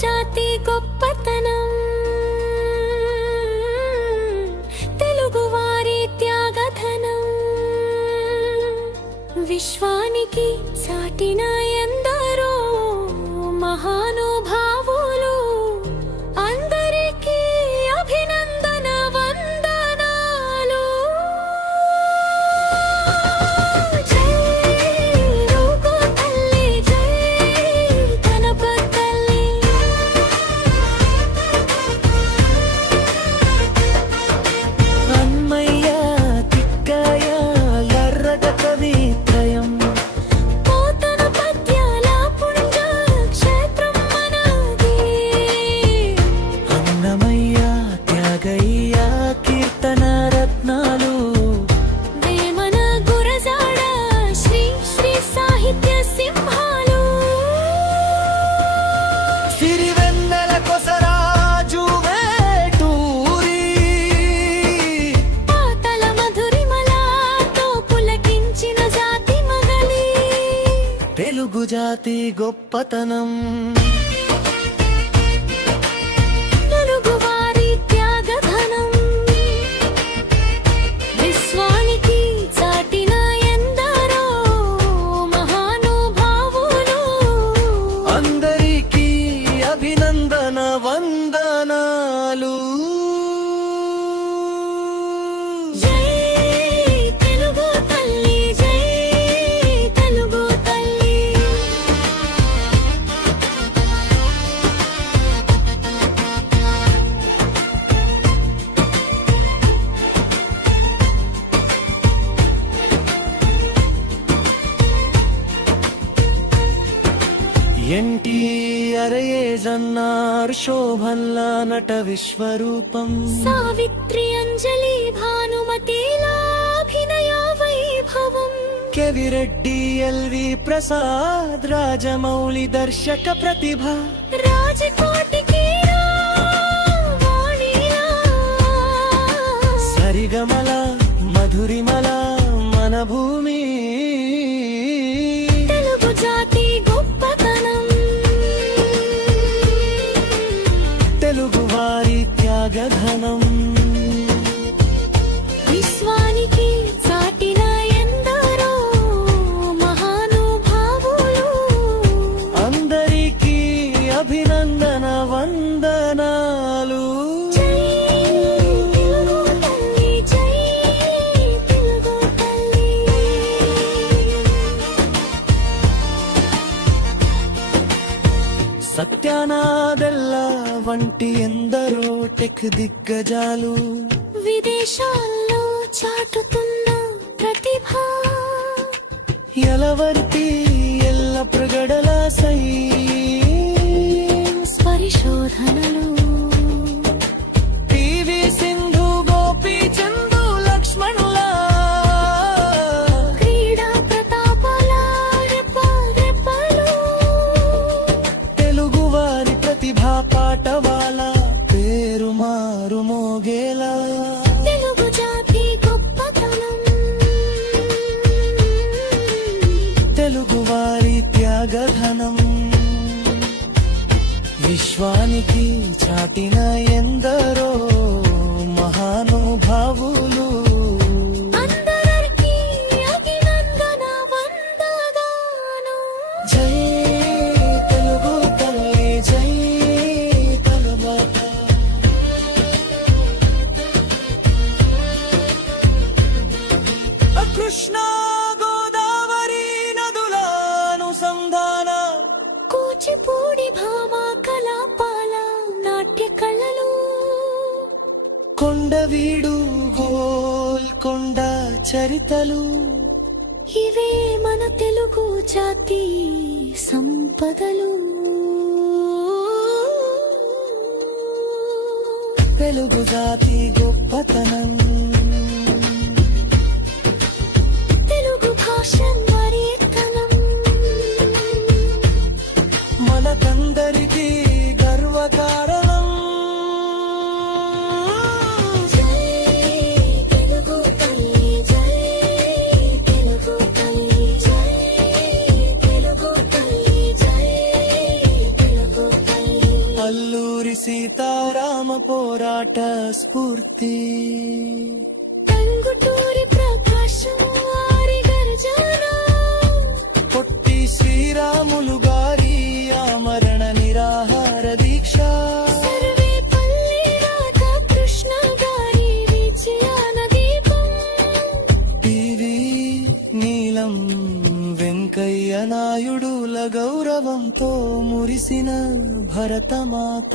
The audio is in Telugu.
జాతి గొప్పతనం, తెలుగు వారి త్యాగధనం, విశ్వానికి సాటిన ఎందరో మహానుభావులు, అందరికీ అభినందన వందనాలు. జై రూపు తల్లి, జై కనప తల్లి. అన్నయ్య తిక్కయ్య ఎర్రగ కవిత్రయం, పోతన పద్యాల పుణ్య క్షేత్రం మనది. అన్నమయ్య త్యాగయ్య కీర్తన రత్నాలు, వేమన గురజాడ శ్రీ శ్రీ సాహిత్య సింహాలు. సిరివెన్నెల కొసరాజు వేటూరి, పాతల మధురిమలతో పులకించిన జాతి మగలి. తెలుగు జాతి గొప్పతనం, తెలుగు వారి త్యాగధనం, విశ్వానికి చాటిన ఎందరో మహానుభావులు, అందరికీ అభినందన వందనాలు. జై తెలుగు తల్లి, జై తెలుగు తల్లి. ఎన్టీఆర్ ఏజన్నారు శోభల్ల నట విశ్వరూపం, సావిత్రి అంజలి భానుమతిలాభినయ వైభవం, కెవిరెడ్డి ఎల్వి ప్రసాద్ రాజమౌళి దర్శక ప్రతిభ, రాజకోటికి వాణిలా. సరిగమల మధురిమల మన భూమి, తెలుగు జాతి గొప్పతనం, తెలుగు వారి త్యాగధనం, విశ్వానికి చాటిన ఎందరో మహానుభావులు, అందరికీ అభినందన వందనాలు. జై తెలుగు తల్లి, జై తెలుగు తల్లి. సత్యానాదెల్ల వంటి ఎందరో టెక్ దిగ్గజాలు, విదేశాల్లో చాటుతున్న ప్రతిభ, ఎలవర్తి ఎల్ల ప్రగడల సైన్స్ పరిశోధనలు, పివి సింధు గోపి చందు లక్ష్మణుల, క్రీడా ప్రతాపాల రెప్పలు, తెలుగు వారి ప్రతిభా పాటవాల పేరు మారు మోగేలా, తెలుగు జాతి గొప్పతనం, తెలుగు వారి త్యాగధనం, విశ్వానికి చాటిన ఎందరో మహానుభావులు, అందరికీ అభినందన వందనాలు. జై తెలుగు తల్లి, జై తలమాత. కృష్ణా గోదావరి నదుల అనుసంధాన, కూచిపూడి భామ కళాపాల నాట్య కళలు, కొండవీడు గోల్కొండ చరితలు, ఇవే మన తెలుగు జాతి సంపదలు. తెలుగు జాతి గొప్పతనం, తెలుగు భాష మరితనం, మనకందరికీ గర్వకారణం. జై తెలుగు తల్లి, జై తెలుగు తల్లి, జై తెలుగు తల్లి, జై తెలుగు తల్లి. స్ఫూర్తి. టంగుటూరి ప్రకాశం వారి గర్జన పొట్టి శ్రీరాములు గారి ఆమరణ నిరాహార దీక్ష. సర్వేపల్లి రాధాకృష్ణ గారి విజయాన దీపం. పివి నీలం వెంకయ్య నాయుడుల గౌరవంతో మురిసిన భరతమాత.